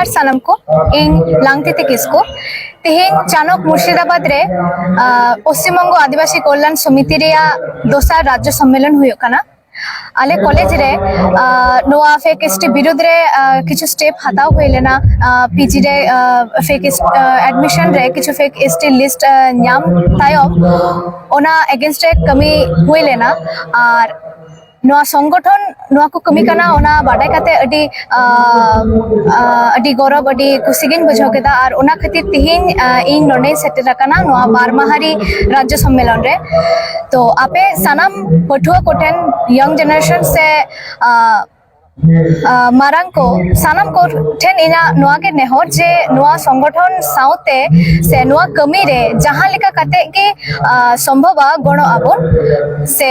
जोहार सानम को इन लांगती ते किसको तेहेन चानक मुर्शिदाबाद रे पश्चिमबंग आदिवासी कल्याण समिति रेया दोसार राज्य सम्मेलन हुयो कना आले कॉलेज रे नोआ फेक एसटी विरुद्ध रे किछु स्टेप हताव हुई लेना पीजी रे फेक एडमिशन रे किछु फेक एसटी लिस्ट न्याम तायम ओना अगेंस्ट रे कमी हुई लेना और नोआ संगठन नोआ को कमी करना ओना बाडाय काते अडी गौरव अडी खुशीगिन बुझाव केदा और ओना खातिर तिहिन इन नोने सेटेर कना नोआ 12 माहारी राज्य सम्मेलन रे तो आपे सनाम पठुआ कोठेन यंग जनरेशन से मारांग को सानाम को ठेन इना नोआ के नेहर जे नोआ संगठन साउते से नोआ कमी रे जहां लेका कते के संभव गणो आबोन से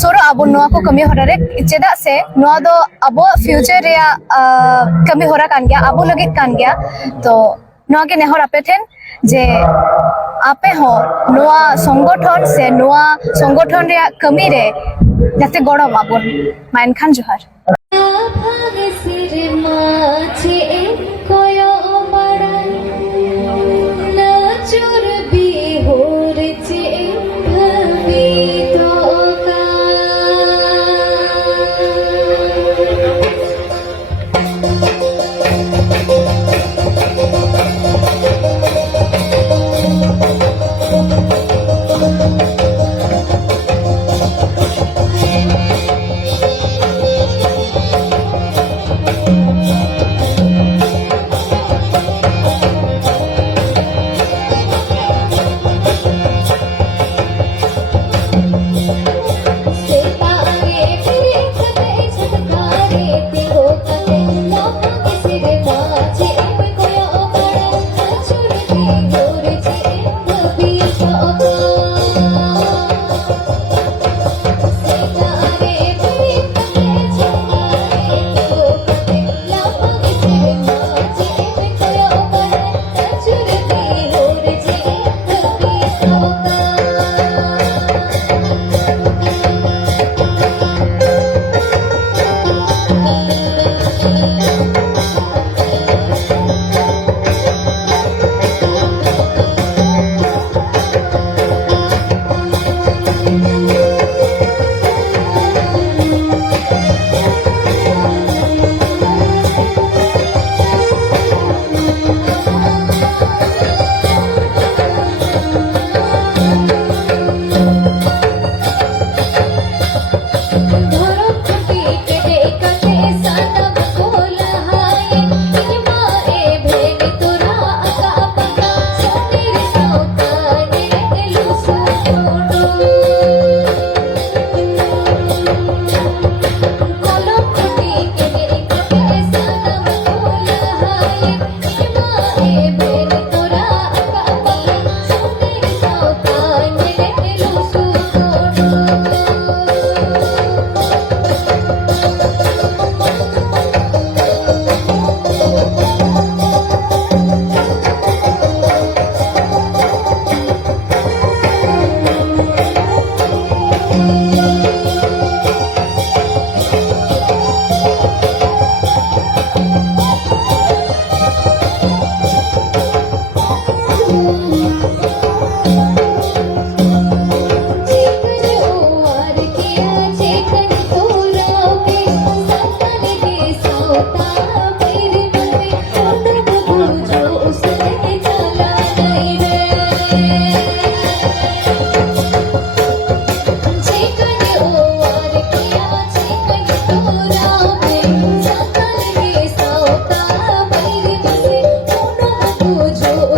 सोरो आबोन नोआ को कमी होरा रे चेदा से नोआ दो अबो फ्यूचर रे कमी होरा कान गया अबो लगे कान गया तो नोआ के नेहर आपे ठेन जे आपे हो नोआ संगठन से नोआ संगठन रे कमी रे जाते गणो आबोन माइन खान जोहार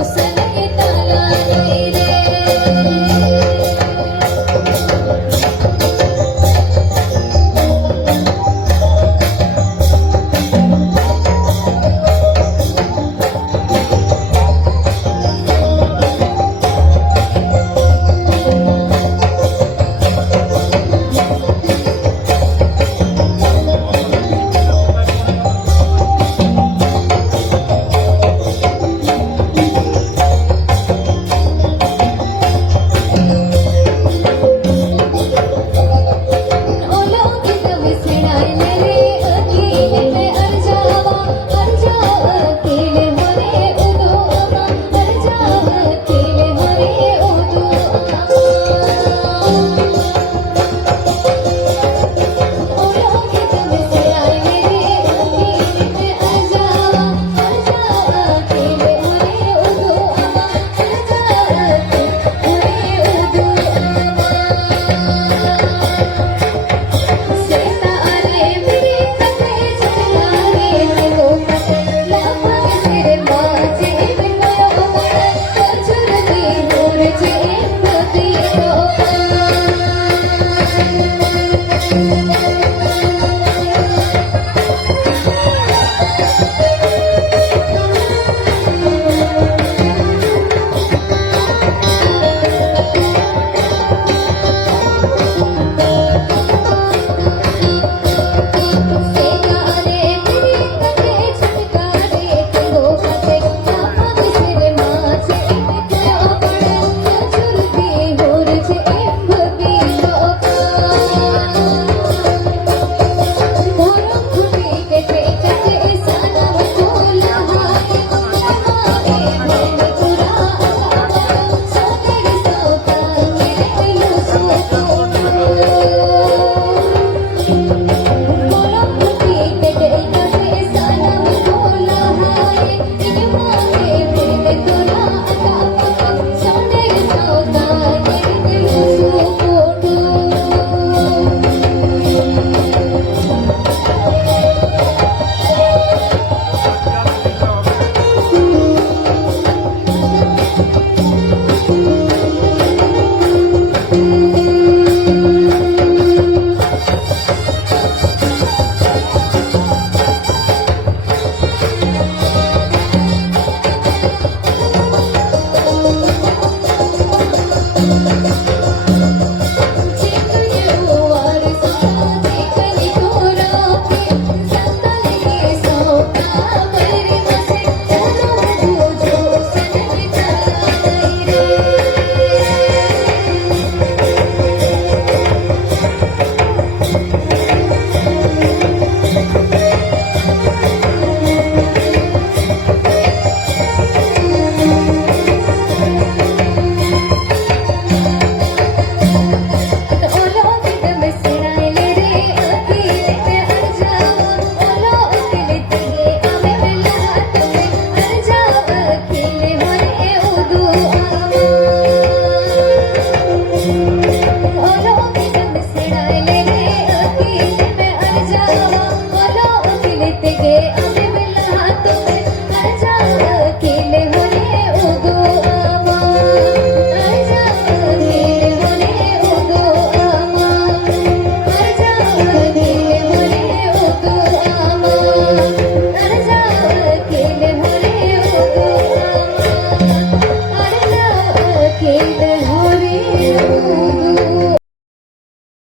Dosar